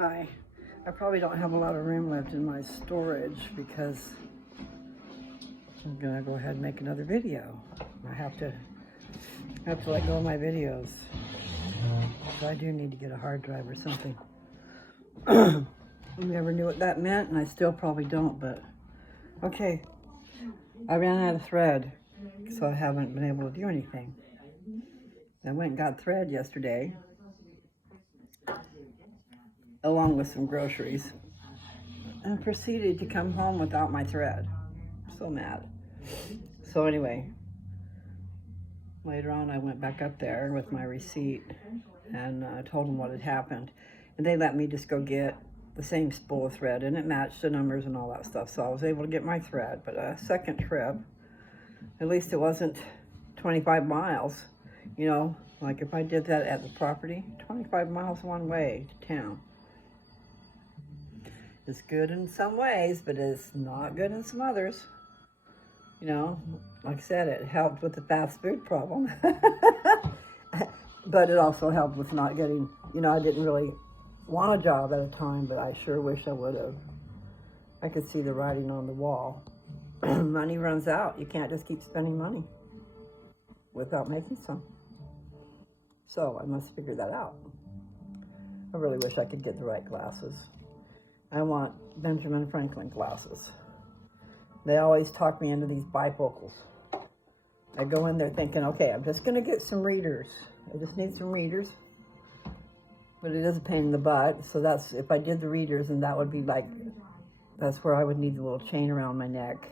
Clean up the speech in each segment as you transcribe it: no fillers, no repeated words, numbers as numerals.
Hi. I probably don't have a lot of room left in my storage because I'm gonna go ahead and make another video. I have to let go of my videos. So I do need to get a hard drive or something. I never knew what that meant, and I still probably don't, but okay. I ran out of thread, so I haven't been able to do anything. I went and got thread yesterday, along with some groceries, and proceeded to come home without my thread. So mad. So anyway, later on I went back up there with my receipt and told them what had happened. And they let me just go get the same spool of thread, and it matched the numbers and all that stuff. So I was able to get my thread, but a second trip, at least it wasn't 25 miles, you know, like if I did that at the property, 25 miles one way to town. It's good in some ways, but it's not good in some others. You know, like I said, it helped with the fast food problem. But it also helped with not getting, you know, I didn't really want a job at a time, but I sure wish I would have. I could see the writing on the wall. Money runs out. You can't just keep spending money without making some. So I must figure that out. I really wish I could get the right glasses. I want Benjamin Franklin glasses. They always talk me into these bifocals. I go in there thinking, okay, I'm just gonna get some readers. I just need some readers. But it is a pain in the butt. So that's, if I did the readers, and that would be like, that's where I would need the little chain around my neck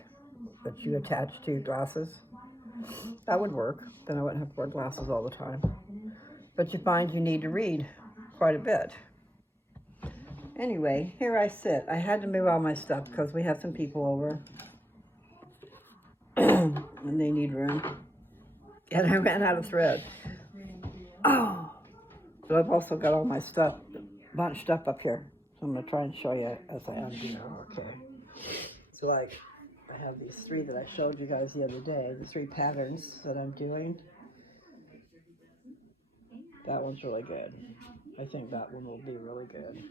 that you attach to glasses. That would work. Then I wouldn't have to wear glasses all the time. But you find you need to read quite a bit. Anyway, here I sit. I had to move all my stuff because we have some people over. And they need room. And I ran out of thread. Oh! But I've also got all my stuff bunched up here. So I'm going to try and show you as I undo. Okay. So like, I have these three that I showed you guys the other day. The three patterns that I'm doing. That one's really good. I think that one will be really good.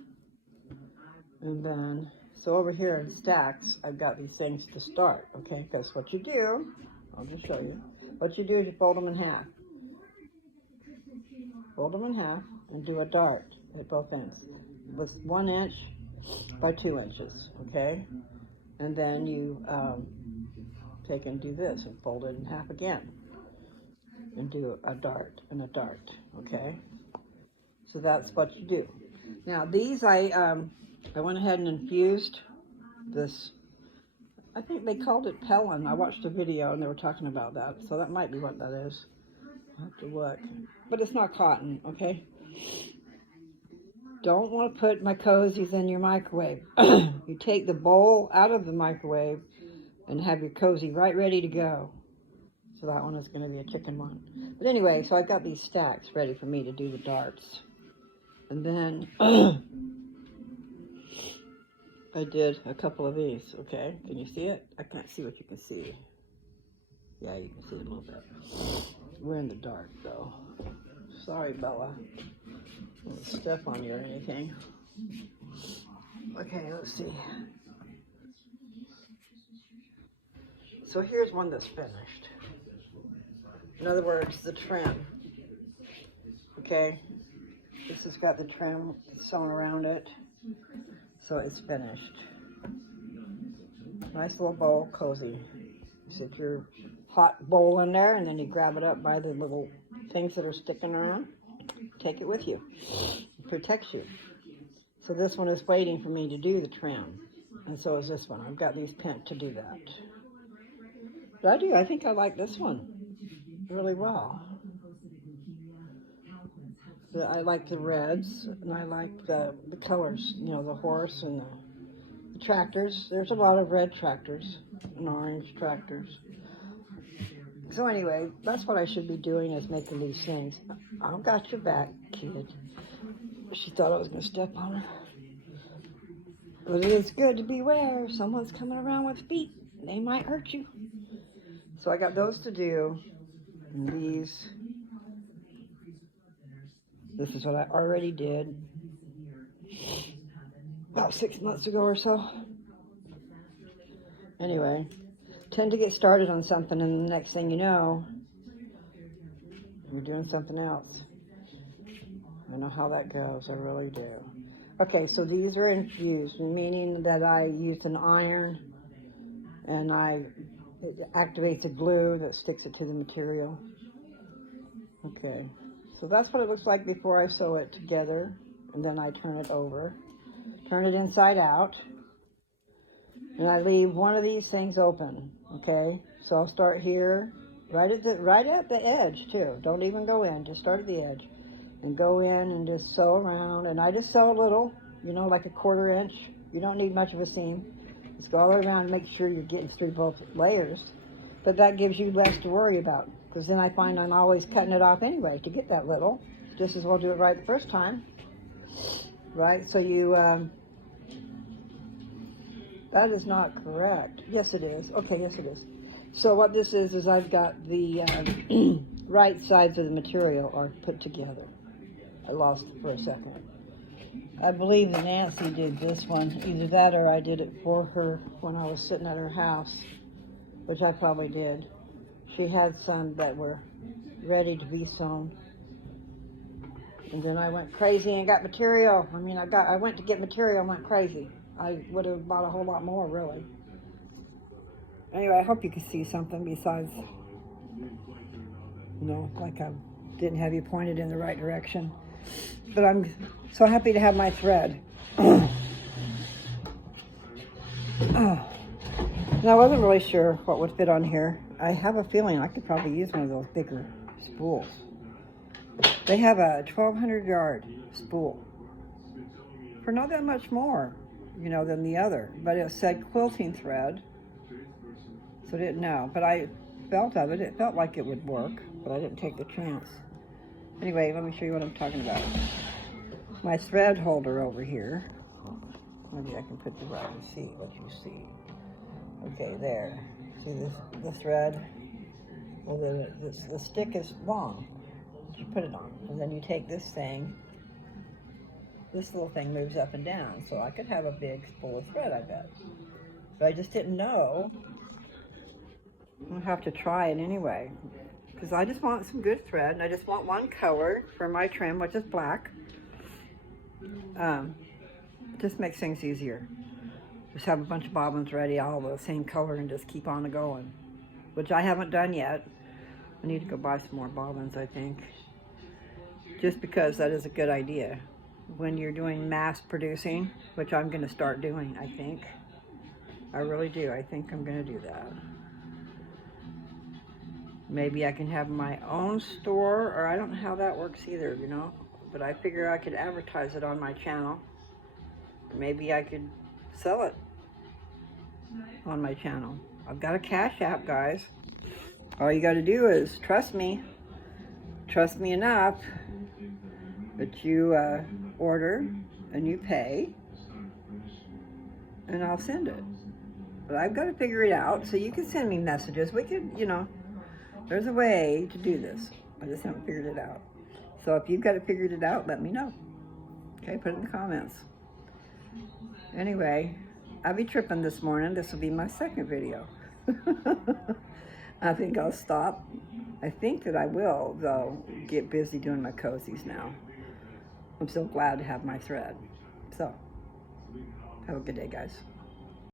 And then, so over here in stacks, I've got these things to start, okay? Because what you do, I'll just show you. What you do is you fold them in half. Fold them in half and do a dart at both ends with 1 inch by 2 inches, okay? And then you take and do this and fold it in half again and do a dart and a dart, okay? So that's what you do. Now these I went ahead and infused this, I think they called it Pellin. I watched a video and they were talking about that, so that might be what that is. I'll have to look. But it's not cotton, okay? Don't want to put my cozies in your microwave. You take the bowl out of the microwave and have your cozy right ready to go. So that one is going to be a chicken one. But anyway, so I've got these stacks ready for me to do the darts. And then I did a couple of these, okay? Can you see it? I can't see what you can see. Yeah, you can see it a little bit. We're in the dark, though. Sorry, Bella. I won't step on you or anything. Okay, let's see. So here's one that's finished. In other words, the trim. Okay? This has got the trim sewn around it. So it's finished. Nice little bowl cozy. You sit your hot bowl in there, and then you grab it up by the little things that are sticking around. Take it with you. It protects you. So this one is waiting for me to do the trim. And so is this one. I've got these pent to do that. But I think I like this one really well. I like the reds, and I like the colors, you know, the horse and the tractors. There's a lot of red tractors and orange tractors. So anyway, that's what I should be doing, is making these things. I've got your back, kid. She thought I was going to step on her. But it is good to beware. If someone's coming around with feet, they might hurt you. So I got those to do. And these. This is what I already did. about 6 months ago or so. Anyway, tend to get started on something, and the next thing you know, you're doing something else. I know how that goes, I really do. Okay, so these are infused, meaning that I used an iron, and it activates a glue that sticks it to the material. Okay, so that's what it looks like before I sew it together, and then I turn it over. Turn it inside out, and I leave one of these things open, okay? So I'll start here, right at the edge too. Don't even go in, just start at the edge. And go in and just sew around, and I just sew a little, you know, like a 1/4 inch. You don't need much of a seam. Just go all around and make sure you're getting through both layers. But that gives you less to worry about, because then I find I'm always cutting it off anyway to get that little. Just as well do it right the first time. Right, so you, that is not correct. Yes, it is. Okay, yes, it is. So what this is I've got the right sides of the material are put together. I lost it for a second. I believe that Nancy did this one. Either that or I did it for her when I was sitting at her house, which I probably did. She had some that were ready to be sewn. And then I went crazy and got material. I mean, I went to get material and went crazy. I would have bought a whole lot more, really. Anyway, I hope you can see something besides, you know, like I didn't have you pointed in the right direction. But I'm so happy to have my thread. And I wasn't really sure what would fit on here. I have a feeling I could probably use one of those bigger spools. They have a 1,200 yard spool for not that much more, you know, than the other. But it said quilting thread, so I didn't know. But I felt of it. It felt like it would work, but I didn't take the chance. Anyway, let me show you what I'm talking about. My thread holder over here. Maybe I can put the right and see what you see. Okay, there. See the thread? Well, the stick is long. You put it on, and then you take this thing. This little thing moves up and down, so I could have a big spool of thread, I bet. But I just didn't know. I'll have to try it anyway, because I just want some good thread, and I just want one color for my trim, which is black. Just makes things easier. Just have a bunch of bobbins ready, all the same color, and just keep on going, which I haven't done yet. I need to go buy some more bobbins, I think, just because that is a good idea when you're doing mass producing, which I'm going to start doing, I think. I really do. I think I'm going to do that. Maybe I can have my own store, or I don't know how that works either, you know, but I figure I could advertise it on my channel. Maybe I could sell it on my channel. I've got a Cash App, guys. All you got to do is trust me enough that you order and you pay, and I'll send it. But I've got to figure it out, so you can send me messages. We could, you know, there's a way to do this. I just haven't figured it out. So if you've got it figured it out, let me know. Okay, put it in the comments. Anyway, I'll be tripping this morning. This will be my second video. I think I'll stop. I think that I will, though, get busy doing my cozies now. I'm so glad to have my thread. So, have a good day, guys.